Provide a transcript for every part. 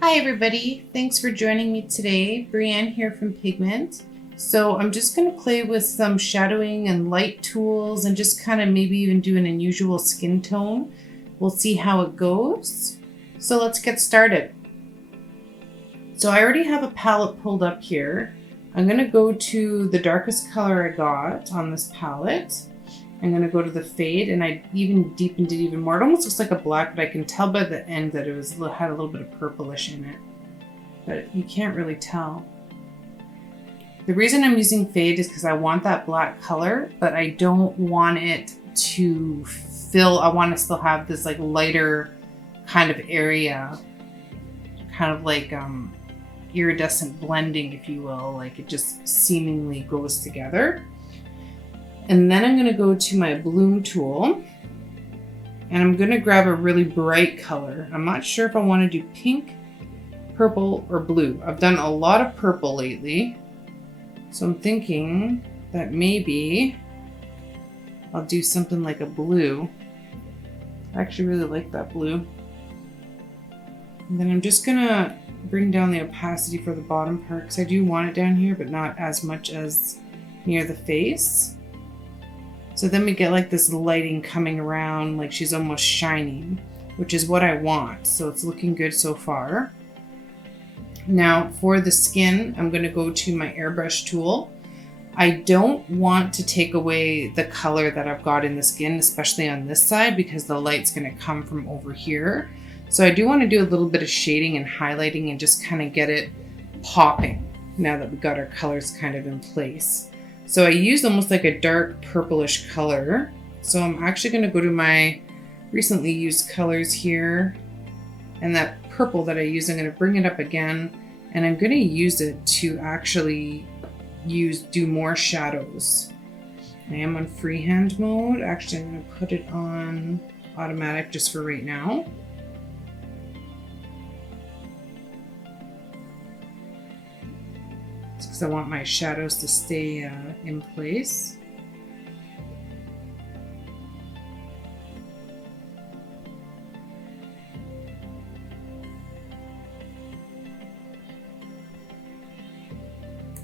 Hi everybody, thanks for joining me today. Breanne here from Pigment. So I'm just going to play with some shadowing and light tools and just kind of maybe even do an unusual skin tone. We'll see how it goes. So let's get started. So I already have a palette pulled up here. I'm going to go to the darkest color I got on this palette. I'm going to go to the fade, and I even deepened it even more. It almost looks like a black, but I can tell by the end that it had a little bit of purplish in it. But you can't really tell. The reason I'm using fade is because I want that black color, but I don't want it to fill. I want to still have this like lighter kind of area, kind of like iridescent blending, if you will. Like it just seemingly goes together. And then I'm going to go to my bloom tool and I'm going to grab a really bright color. I'm not sure if I want to do pink, purple, or blue. I've done a lot of purple lately. So I'm thinking that maybe I'll do something like a blue. I actually really like that blue. And then I'm just going to bring down the opacity for the bottom part because I do want it down here, but not as much as near the face. So then we get like this lighting coming around, like she's almost shining, which is what I want. So it's looking good so far. Now for the skin, I'm going to go to my airbrush tool. I don't want to take away the color that I've got in the skin, especially on this side, because the light's going to come from over here. So I do want to do a little bit of shading and highlighting and just kind of get it popping now that we've got our colors kind of in place. So I used almost like a dark purplish color. So I'm actually going to go to my recently used colors here. And that purple that I used, I'm going to bring it up again. And I'm going to use it to actually do more shadows. I am on freehand mode. Actually, I'm going to put it on automatic just for right now. Because I want my shadows to stay in place.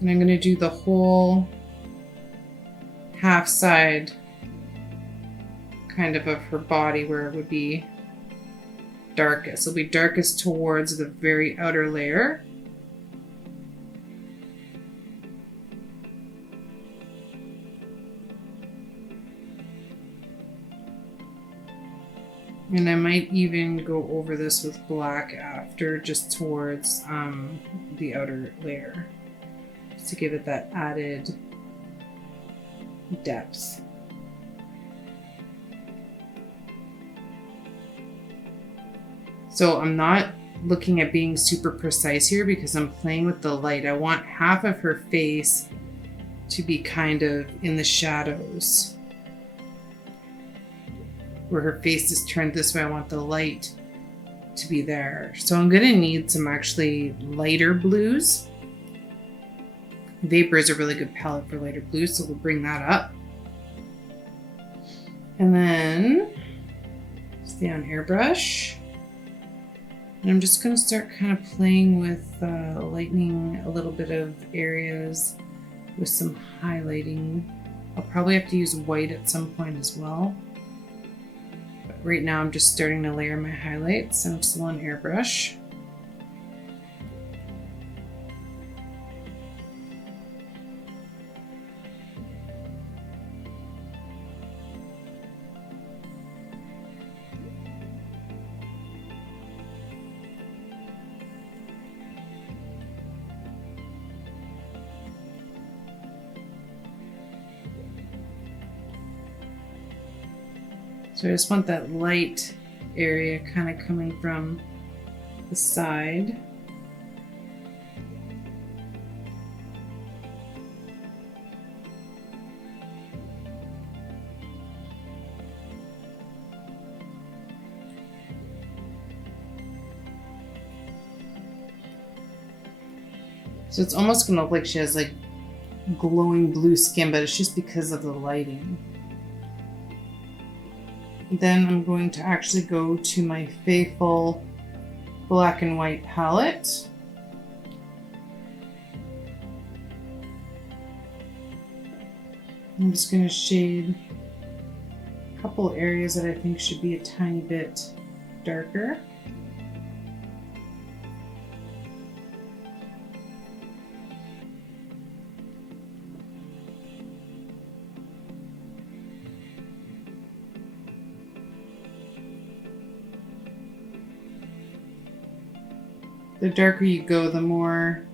And I'm going to do the whole half side kind of her body where it would be darkest. It'll be darkest towards the very outer layer. And I might even go over this with black after, just towards the outer layer, just to give it that added depth. So I'm not looking at being super precise here because I'm playing with the light. I want half of her face to be kind of in the shadows. Where her face is turned this way, I want the light to be there. So I'm going to need some actually lighter blues. Vapor is a really good palette for lighter blues, so we'll bring that up. And then stay on airbrush. And I'm just going to start kind of playing with lightening a little bit of areas with some highlighting. I'll probably have to use white at some point as well. Right now I'm just starting to layer my highlights. I'm still on airbrush. So I just want that light area kind of coming from the side. So it's almost going to look like she has like glowing blue skin, but it's just because of the lighting. Then I'm going to actually go to my faithful black and white palette. I'm just going to shade a couple areas that I think should be a tiny bit darker. The darker you go, the more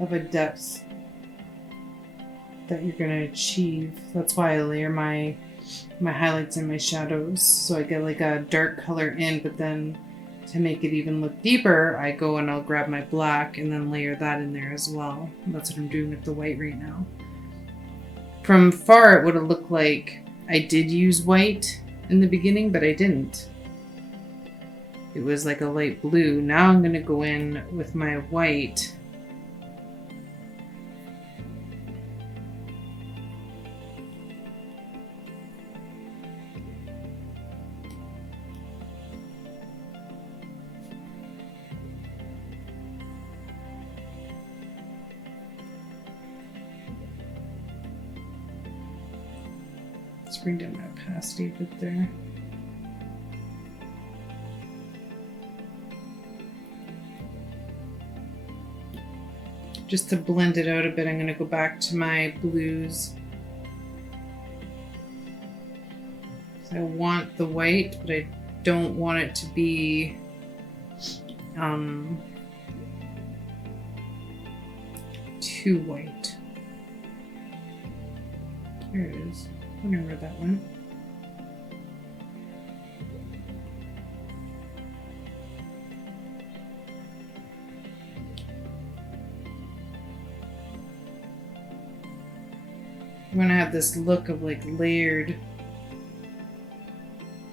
of a depth that you're going to achieve. That's why I layer my highlights and my shadows, so I get like a dark color in, but then to make it even look deeper, I go and I'll grab my black and then layer that in there as well. That's what I'm doing with the white right now. From far, it would have looked like I did use white in the beginning, but I didn't. It was like a light blue. Now I'm going to go in with my white. Let's bring down my opacity a bit there. Just to blend it out a bit, I'm going to go back to my blues. So I want the white, but I don't want it to be too white. There it is. I wonder where that went. I'm gonna have this look of like layered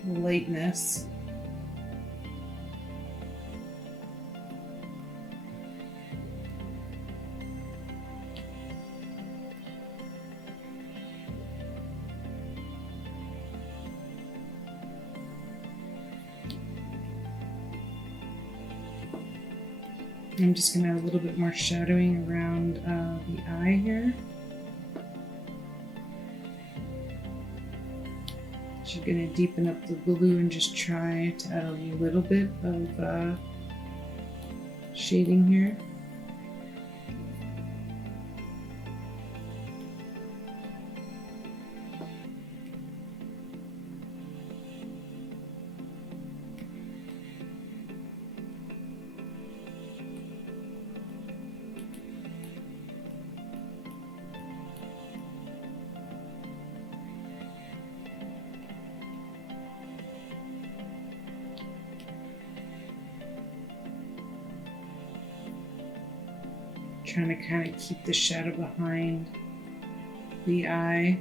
lightness. I'm just gonna add a little bit more shadowing around the eye here. Just gonna deepen up the blue and just try to add a little bit of shading here. Trying to kind of keep the shadow behind the eye.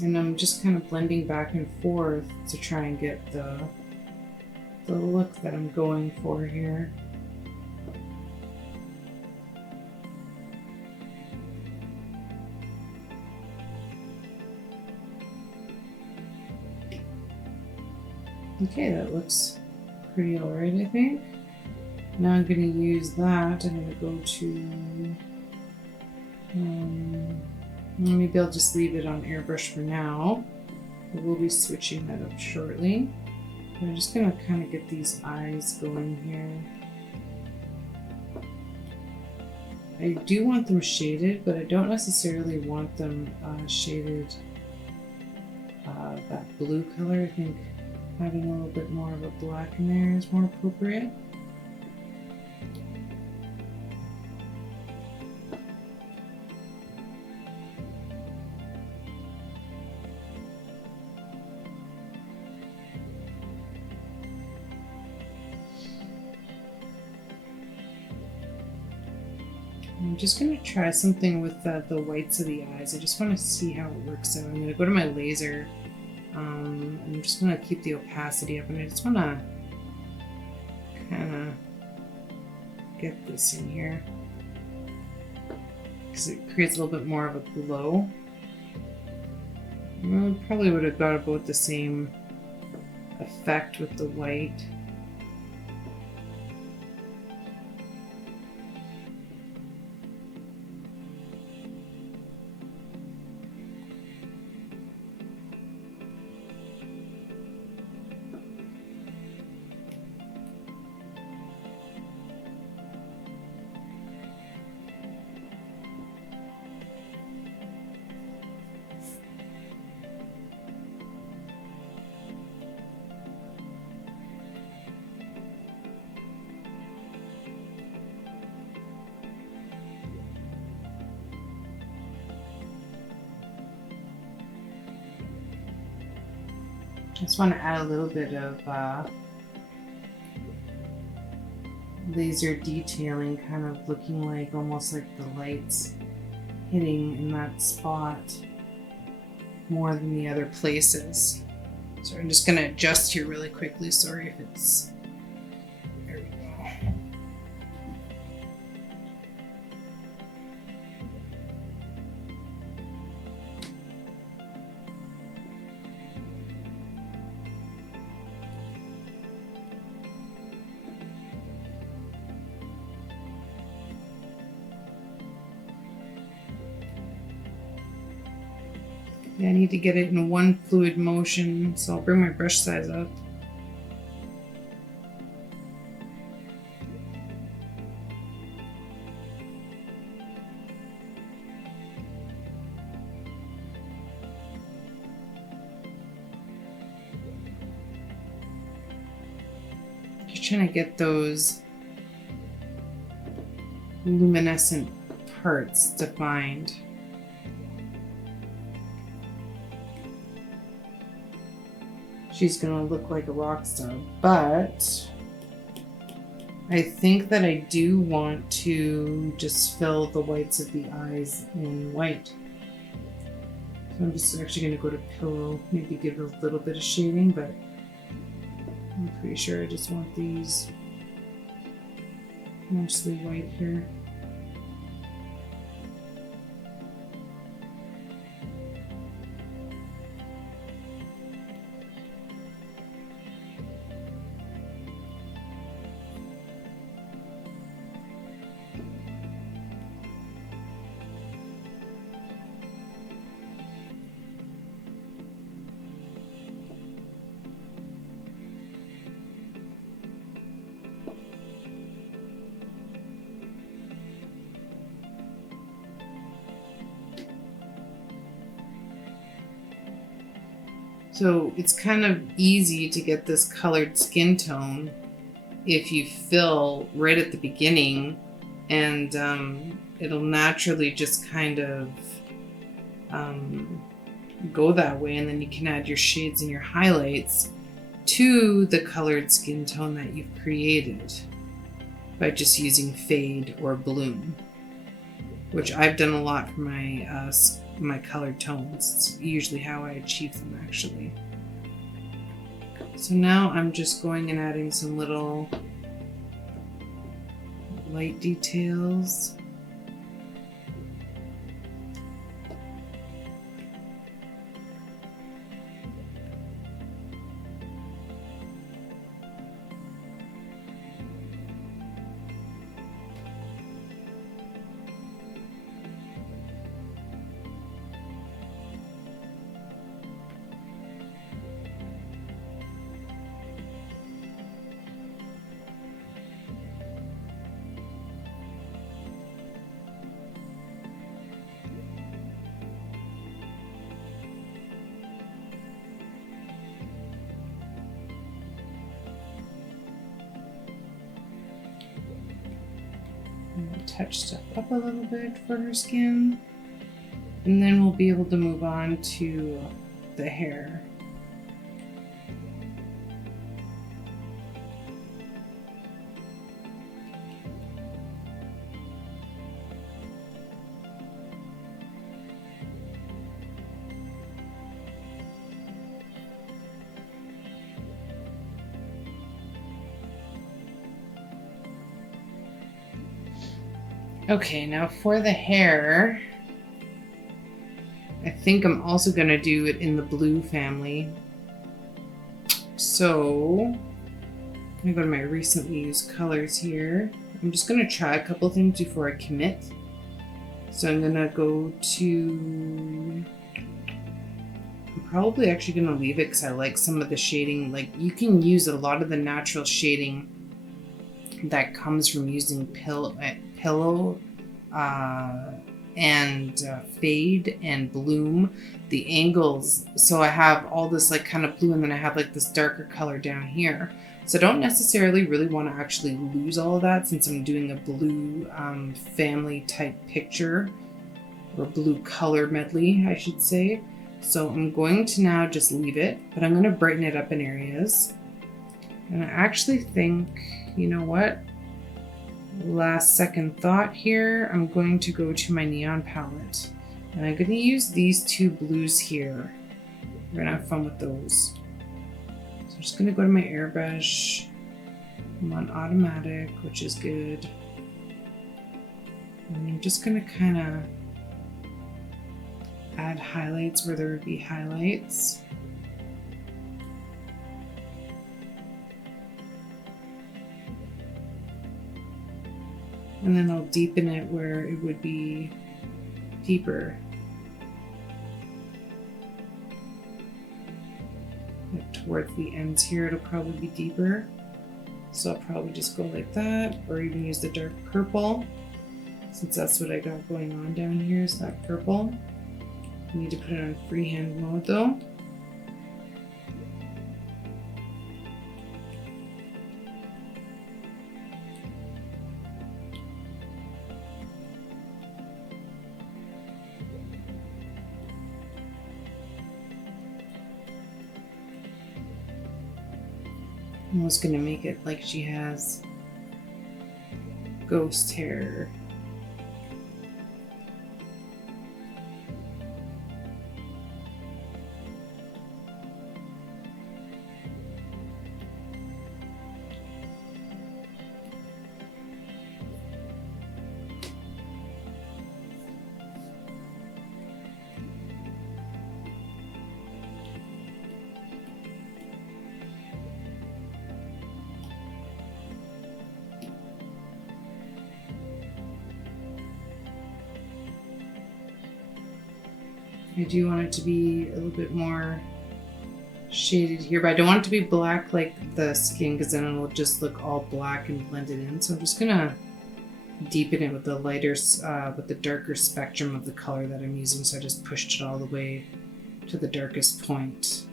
And I'm just kind of blending back and forth to try and get the look that I'm going for here. Okay, that looks pretty alright, I think. Now I'm going to use that. I'm going to go to maybe I'll just leave it on airbrush for now. We'll be switching that up shortly. But I'm just going to kind of get these eyes going here. I do want them shaded, but I don't necessarily want them shaded that blue color. I think having a little bit more of a black in there is more appropriate. I'm just going to try something with the whites of the eyes. I just want to see how it works out. I'm going to go to my laser. I'm just going to keep the opacity up, and I just want to kind of get this in here because it creates a little bit more of a glow. Well, probably would have got about the same effect with the white. I just want to add a little bit of laser detailing, kind of looking like almost like the lights hitting in that spot more than the other places. So I'm just going to adjust here really quickly. Sorry if it's... There we go. Yeah, I need to get it in one fluid motion, so I'll bring my brush size up. Just trying to get those luminescent parts defined. She's gonna look like a rock star, but I think that I do want to just fill the whites of the eyes in white. So I'm just actually gonna go to pillow, maybe give it a little bit of shading, but I'm pretty sure I just want these mostly white here. So it's kind of easy to get this colored skin tone if you fill right at the beginning, and it'll naturally just kind of go that way, and then you can add your shades and your highlights to the colored skin tone that you've created by just using fade or bloom, which I've done a lot for my colored tones. It's usually how I achieve them, actually. So now I'm just going and adding some little light details. Touch stuff up a little bit for her skin, and then we'll be able to move on to the hair. Okay, now for the hair, I think I'm also going to do it in the blue family. So I'm going to go to my recently used colors here. I'm just going to try a couple things before I commit. So I'm going to go to... I'm probably actually going to leave it because I like some of the shading. Like, you can use a lot of the natural shading that comes from using pillow and fade and bloom, the angles. So I have all this like kind of blue, and then I have like this darker color down here. So I don't necessarily really want to actually lose all of that, since I'm doing a blue family type picture, or blue color medley, I should say. So I'm going to now just leave it, but I'm going to brighten it up in areas. And I actually think, you know what? Last second thought here, I'm going to go to my neon palette, and I'm going to use these two blues here. We're going to have fun with those. So I'm just going to go to my airbrush. I'm on automatic, which is good. And I'm just going to kind of add highlights where there would be highlights. And then I'll deepen it where it would be deeper. Like towards the ends here, it'll probably be deeper. So I'll probably just go like that, or even use the dark purple, since that's what I got going on down here, is that purple. I need to put it on freehand mode though. I'm almost gonna make it like she has ghost hair. I do want it to be a little bit more shaded here, but I don't want it to be black like the skin, because then it'll just look all black and blended in. So I'm just gonna deepen it with the lighter, with the darker spectrum of the color that I'm using. So I just pushed it all the way to the darkest point.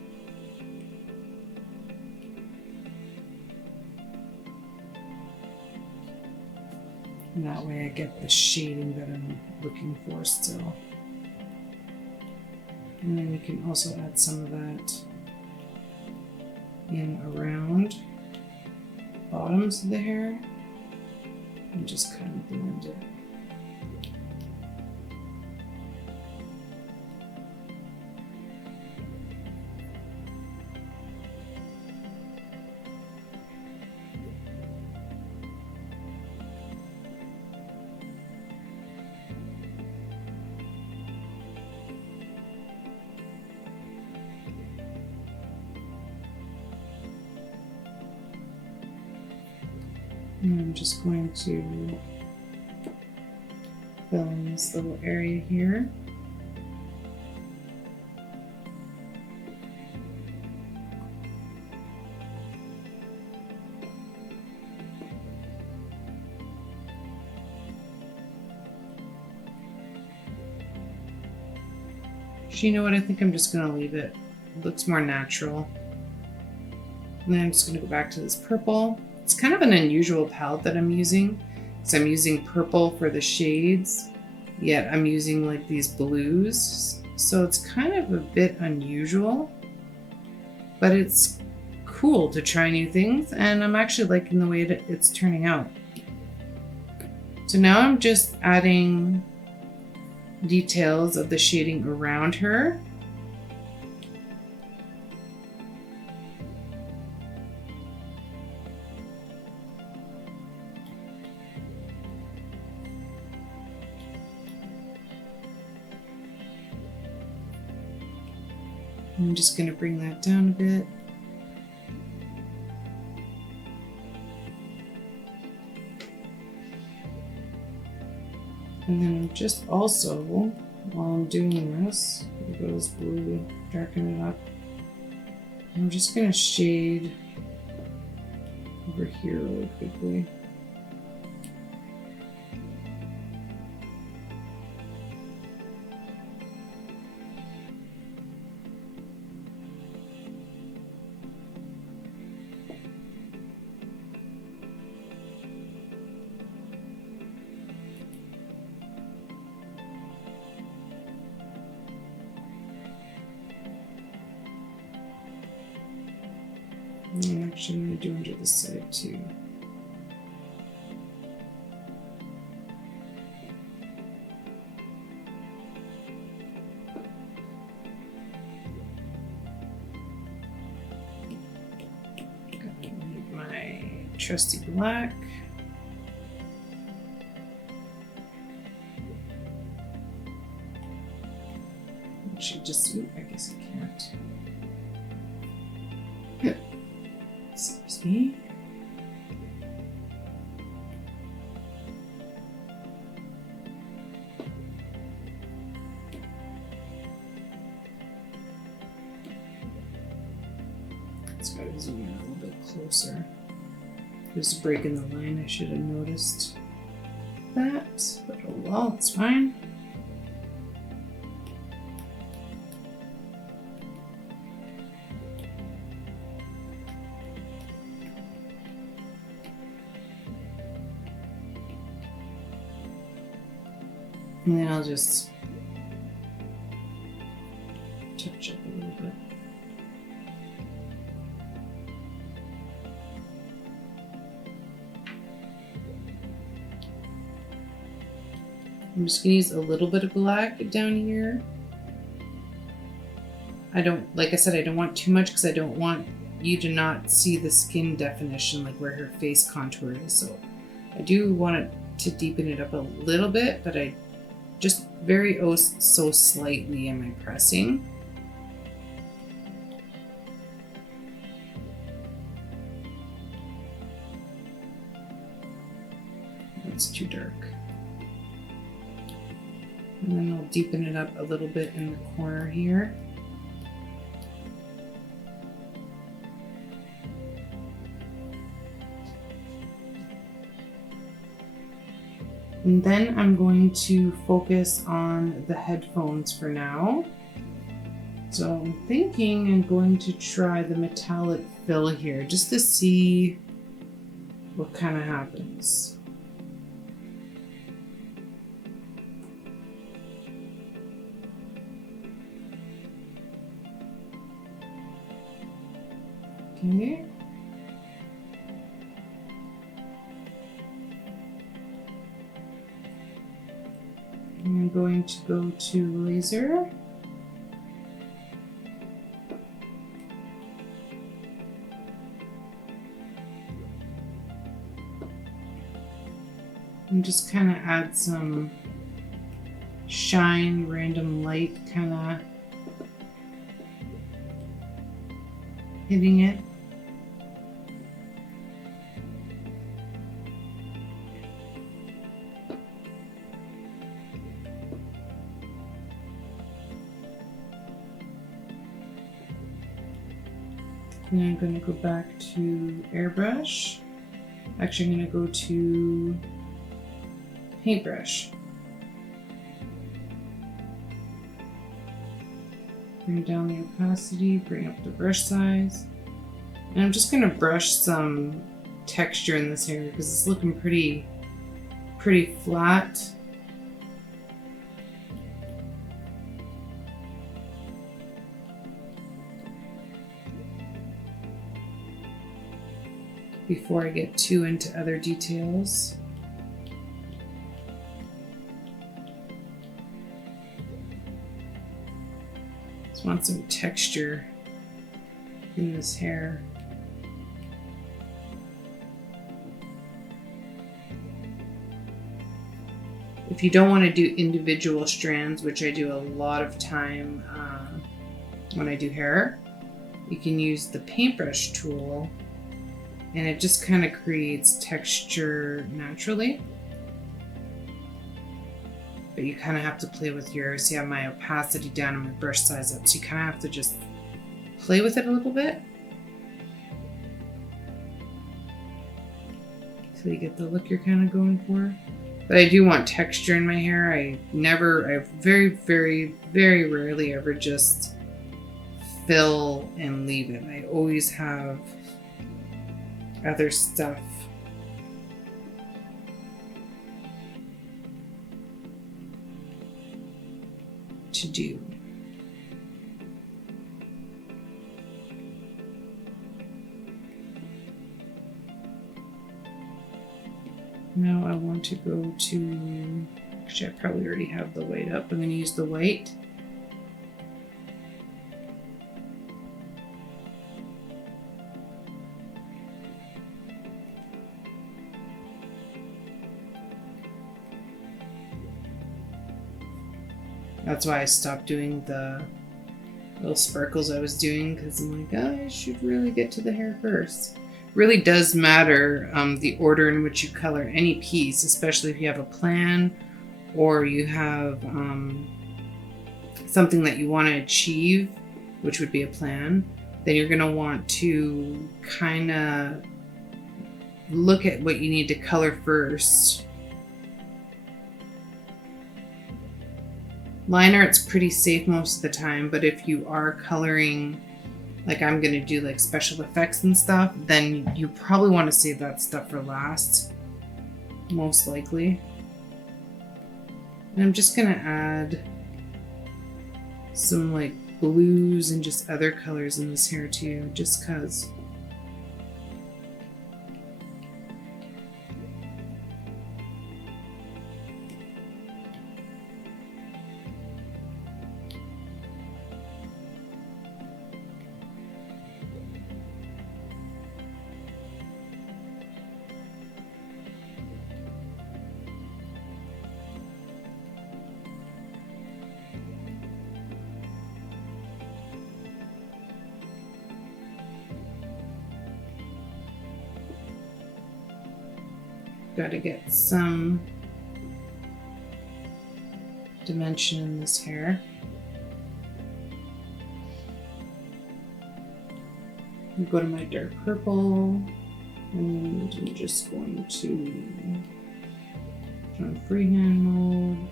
And that way I get the shading that I'm looking for still. And then we can also add some of that in around bottoms of the hair and just kind of blend it. And I'm just going to fill in this little area here. You know what? I think I'm just going to leave it. It looks more natural. And then I'm just going to go back to this purple. It's kind of an unusual palette that I'm using. So I'm using purple for the shades, yet I'm using like these blues. So it's kind of a bit unusual, but it's cool to try new things, and I'm actually liking the way that it's turning out. So now I'm just adding details of the shading around her. I'm just going to bring that down a bit. And then I'm just also, while I'm doing this, I'm going to go this blue, darken it up. I'm just going to shade over here really quickly. I'm actually going to do under the side too. Need my trusty black. Actually, just, I guess I can't. Excuse me. It's got to zoom in a little bit closer. There's a break in the line. I should have noticed that, but oh well, it's fine. And then I'll just touch up a little bit. I'm just going to use a little bit of black down here. I don't, like I said, I don't want too much because I don't want you to not see the skin definition, like where her face contour is. So I do want it to deepen it up a little bit, but I just very so slightly am I pressing. That's too dark. And then I'll deepen it up a little bit in the corner here. And then I'm going to focus on the headphones for now. So I'm thinking I'm going to try the metallic fill here just to see what kind of happens. Okay. I'm going to go to laser. And just kind of add some shine, random light kind of hitting it. And I'm going to go back to airbrush. Actually, I'm going to go to paintbrush. Bring down the opacity, bring up the brush size. And I'm just going to brush some texture in this area because it's looking pretty flat. Before I get too into other details. Just want some texture in this hair. If you don't want to do individual strands, which I do a lot of time, when I do hair. You can use the paintbrush tool and it just kind of creates texture naturally. But you kind of have to play with your, see, I have my opacity down and my brush size up. So you kind of have to just play with it a little bit till you get the look you're kind of going for. But I do want texture in my hair. I very, very, very rarely ever just fill and leave it. I always have other stuff to do. Now I want to go to, actually I probably already have the white up. I'm going to use the white. That's why I stopped doing the little sparkles I was doing, because I'm like, oh, I should really get to the hair first. Really does matter the order in which you color any piece, especially if you have a plan or you have something that you want to achieve, which would be a plan. Then you're going to want to kind of look at what you need to color first. Line art's pretty safe most of the time, but if you are coloring, like I'm going to do like special effects and stuff, then you probably want to save that stuff for last, most likely. And I'm just going to add some like blues and just other colors in this hair too, just because. Got to get some dimension in this hair. I'll go to my dark purple and I'm just going to turn freehand mode.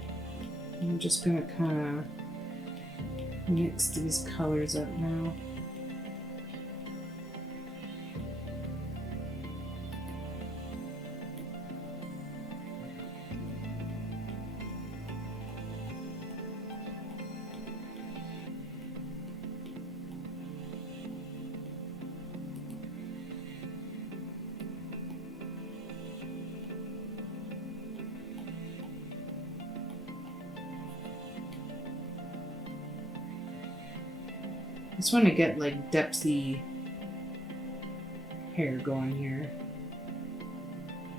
I'm just going to kind of mix these colors up now. I just want to get like depthy hair going here.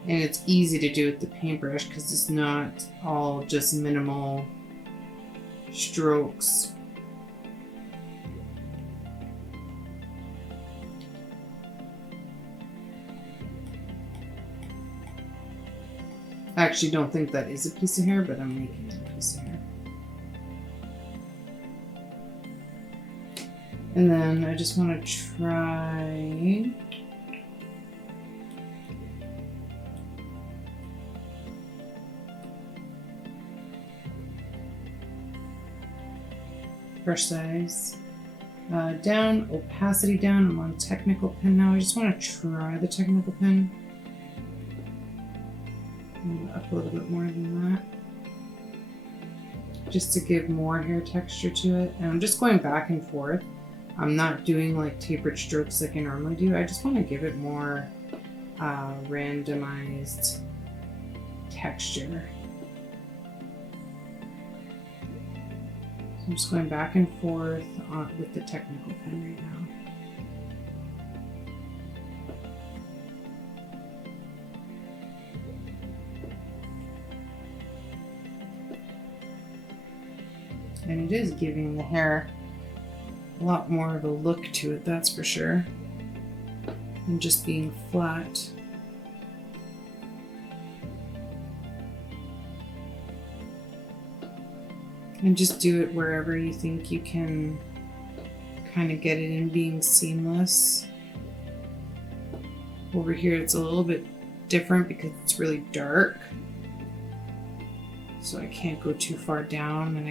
And it's easy to do with the paintbrush because it's not all just minimal strokes. I actually don't think that is a piece of hair, but I'm making it a piece of hair. And then I just want to try brush size down, opacity down. I'm on technical pen now. I just want to try the technical pen. Up a little bit more than that, just to give more hair texture to it. And I'm just going back and forth. I'm not doing like tapered strokes like I normally do. I just want to give it more randomized texture. So I'm just going back and forth with the technical pen right now. And it is giving the hair a lot more of a look to it, that's for sure, than just being flat. And just do it wherever you think you can kind of get it in being seamless. Over here it's a little bit different because it's really dark. So I can't go too far down, and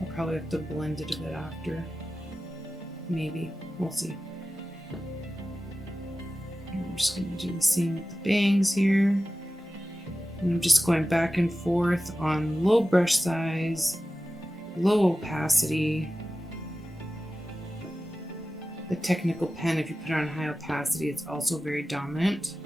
I'll probably have to blend it a bit after. Maybe, we'll see. I'm just gonna do the same with the bangs here. And I'm just going back and forth on low brush size, low opacity. The technical pen, if you put it on high opacity, it's also very dominant.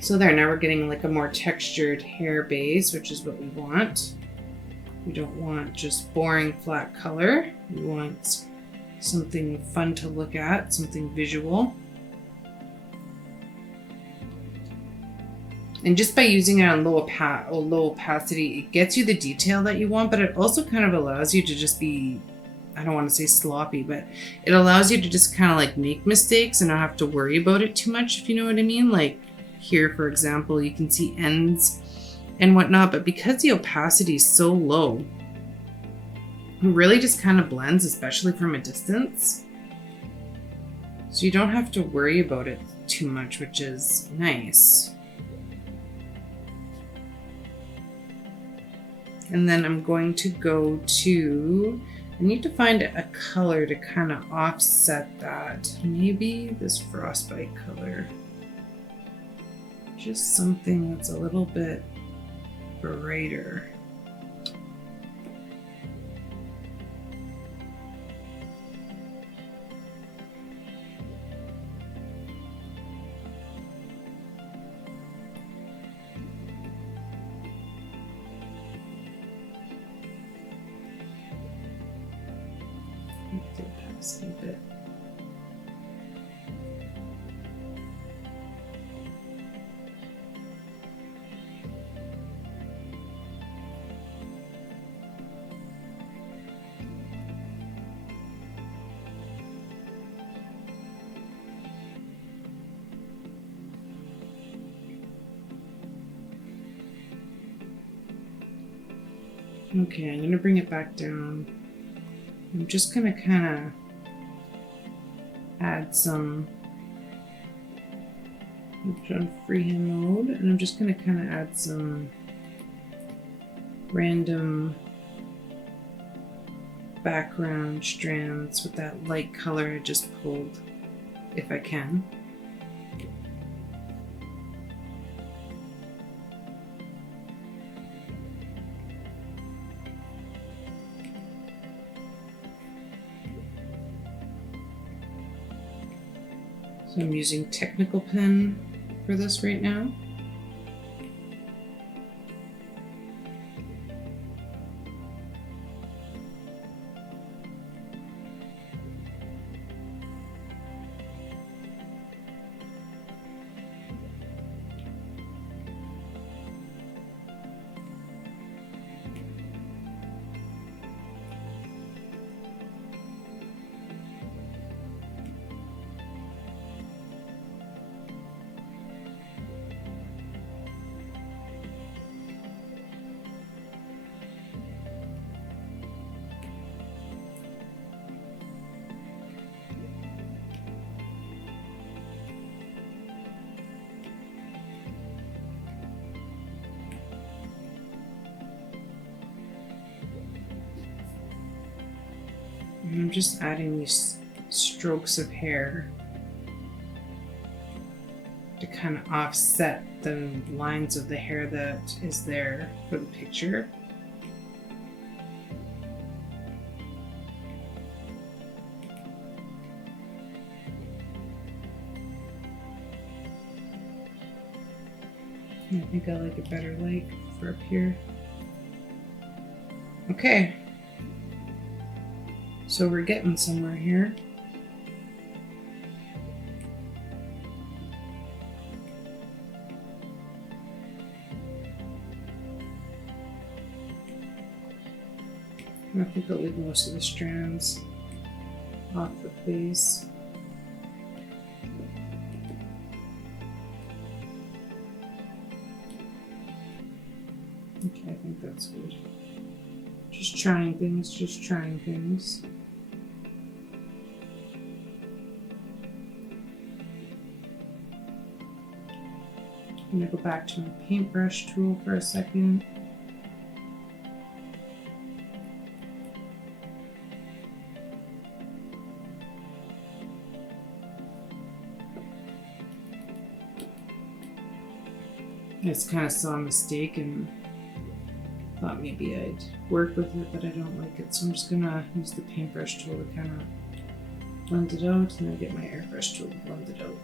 So there, now we're getting like a more textured hair base, which is what we want. We don't want just boring flat color. We want something fun to look at, something visual. And just by using it on low opacity, it gets you the detail that you want, but it also kind of allows you to just be, I don't want to say sloppy, but it allows you to just kind of like make mistakes and not have to worry about it too much, if you know what I mean. Like here, for example, you can see ends and whatnot, but because the opacity is so low, it really just kind of blends, especially from a distance. So you don't have to worry about it too much, which is nice. And then I'm going to go to, I need to find a color to kind of offset that. Maybe this frostbite color. Just something that's a little bit brighter. A bit. Okay, I'm going to bring it back down. I'm just going to kind of add some, on freehand mode, and I'm just going to kind of add some random background strands with that light color I just pulled, if I can. So I'm using technical pen for this right now. And I'm just adding these strokes of hair to kind of offset the lines of the hair that is there for the picture. I think I like it better light for up here. Okay. So we're getting somewhere here. I think I'll leave most of the strands off the face. Okay, I think that's good. Just trying things, just trying things. I'm gonna go back to my paintbrush tool for a second. I just kind of saw a mistake and thought maybe I'd work with it, but I don't like it. So I'm just gonna use the paintbrush tool to kind of blend it out, and then get my airbrush tool to blend it out.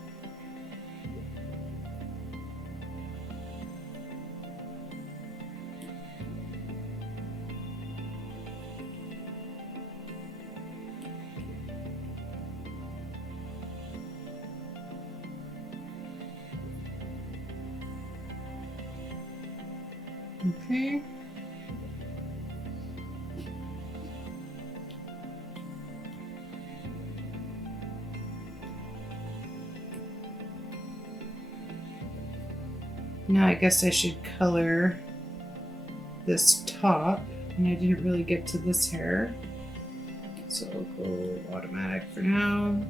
Okay. Now I guess I should color this top, and I didn't really get to this hair, so I'll go automatic for now.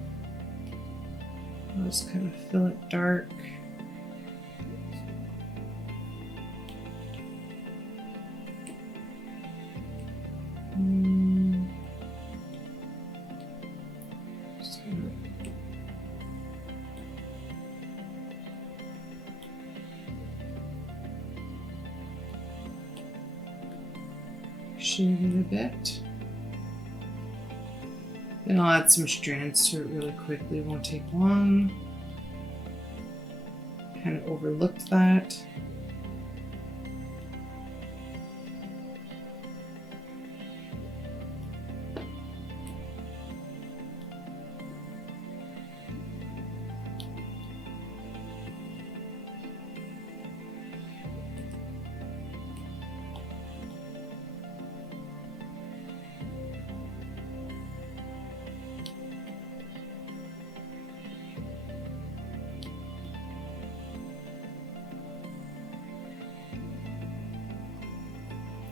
I'll just kind of fill it dark. Just gonna shade it a bit. Then I'll add some strands to it really quickly, won't take long. Kind of overlooked that.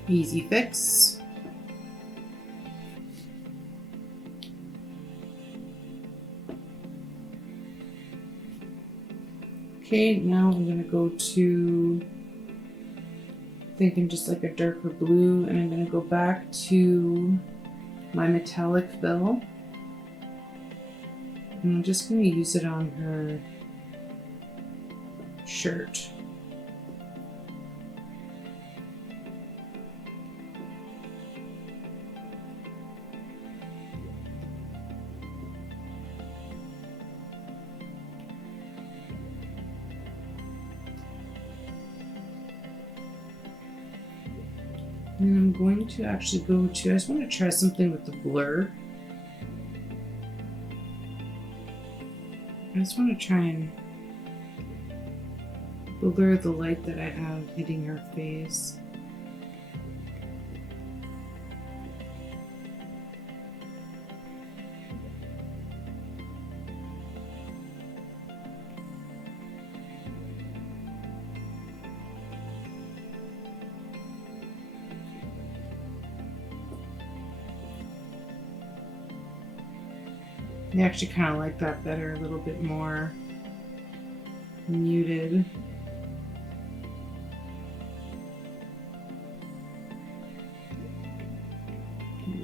Easy fix. Okay, now I'm going to go to, thinking just like a darker blue, and I'm going to go back to my metallic fill. And I'm just going to use it on her shirt. And I'm going to actually go to, I just want to try something with the blur. I just want to try and blur the light that I have hitting her face. I actually kind of like that better, a little bit more muted.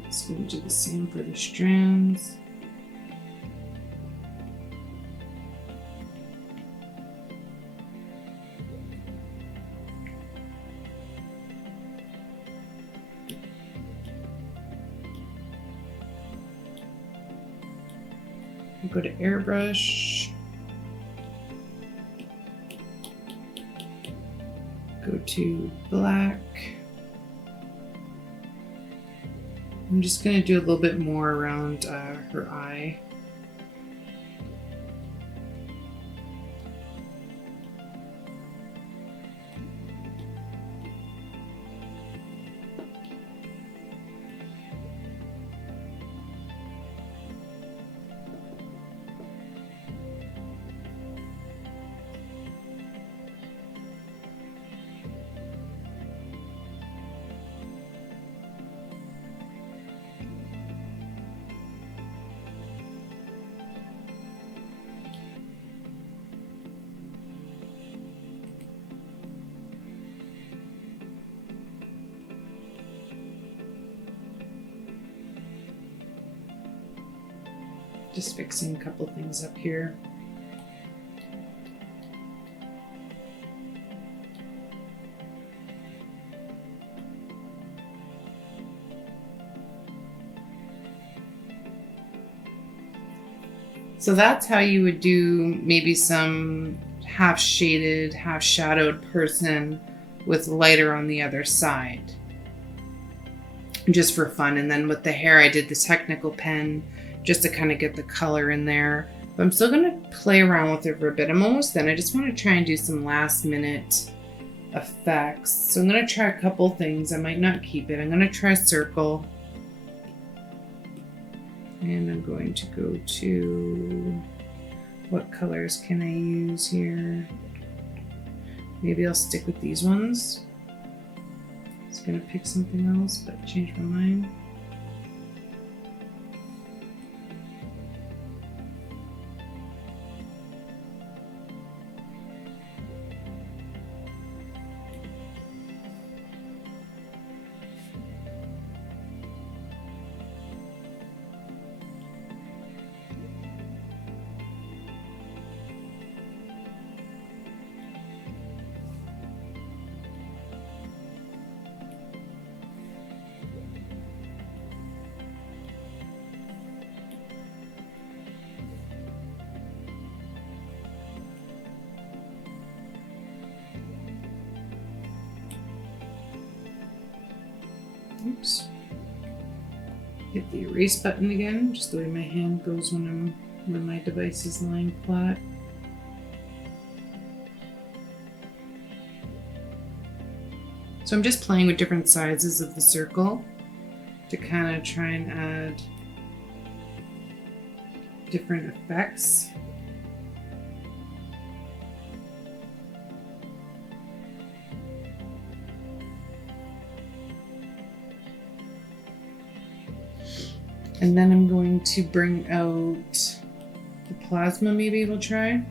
Let's Just going to do the same for the strands. Go to airbrush. Go to black. I'm just going to do a little bit more around her eye. Just fixing a couple things up here. So that's how you would do maybe some half shaded, half shadowed person with lighter on the other side. Just for fun. And then with the hair, I did the technical pen just to kind of get the color in there. But I'm still going to play around with it for a bit. I'm almost done. I just want to try and do some last minute effects. So I'm going to try a couple things. I might not keep it. I'm going to try circle. And I'm going to go to, what colors can I use here? Maybe I'll stick with these ones. I was going to pick something else, but changed my mind. Oops. Hit the erase button again, just the way my hand goes when my device is lying flat. So I'm just playing with different sizes of the circle to kind of try and add different effects. And then I'm going to bring out the plasma, maybe we'll try.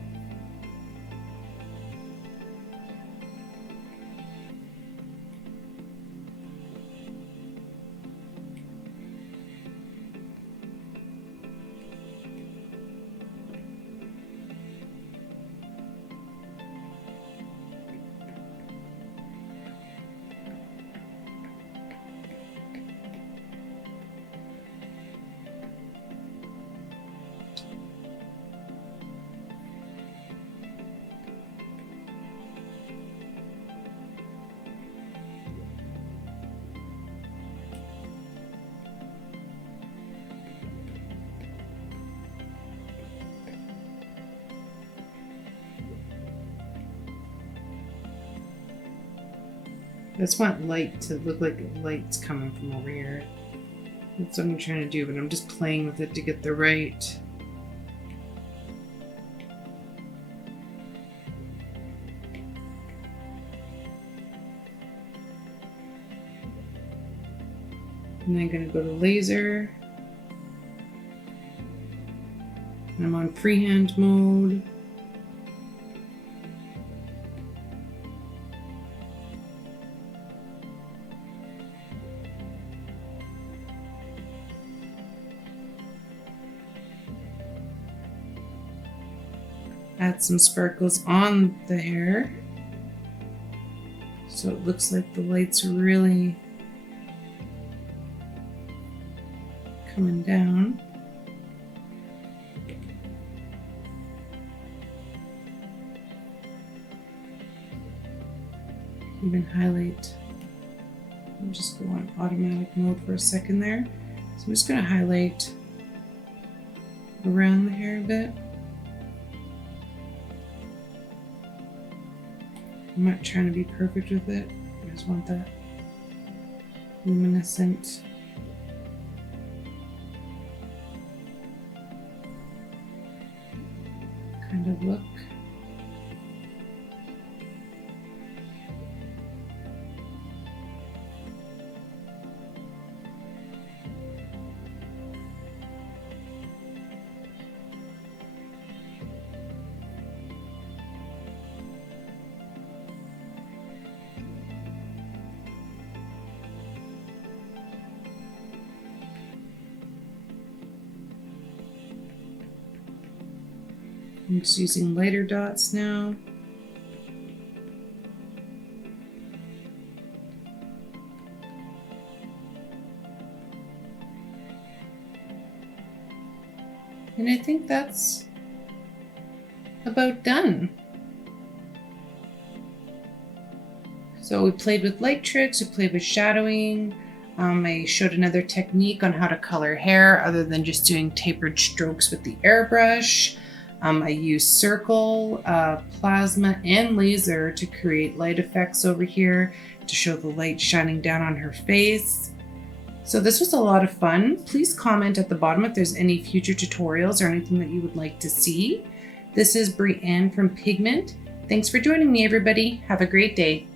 I just want light to look like light's coming from over here. That's what I'm trying to do, but I'm just playing with it to get the right. And then I'm going to go to laser. And I'm on freehand mode. add some sparkles on the hair. So it looks like the light's really coming down. Even highlight. I'll just go on automatic mode for a second there. So I'm just going to highlight around the hair a bit. I'm not trying to be perfect with it. I just want that luminescent kind of look. I'm just using lighter dots now. And I think that's about done. So we played with light tricks, we played with shadowing. I showed another technique on how to color hair other than just doing tapered strokes with the airbrush. I used circle, plasma, and laser to create light effects over here to show the light shining down on her face. So this was a lot of fun. Please comment at the bottom if there's any future tutorials or anything that you would like to see. This is Breanne from Pigment. Thanks for joining me, everybody. Have a great day.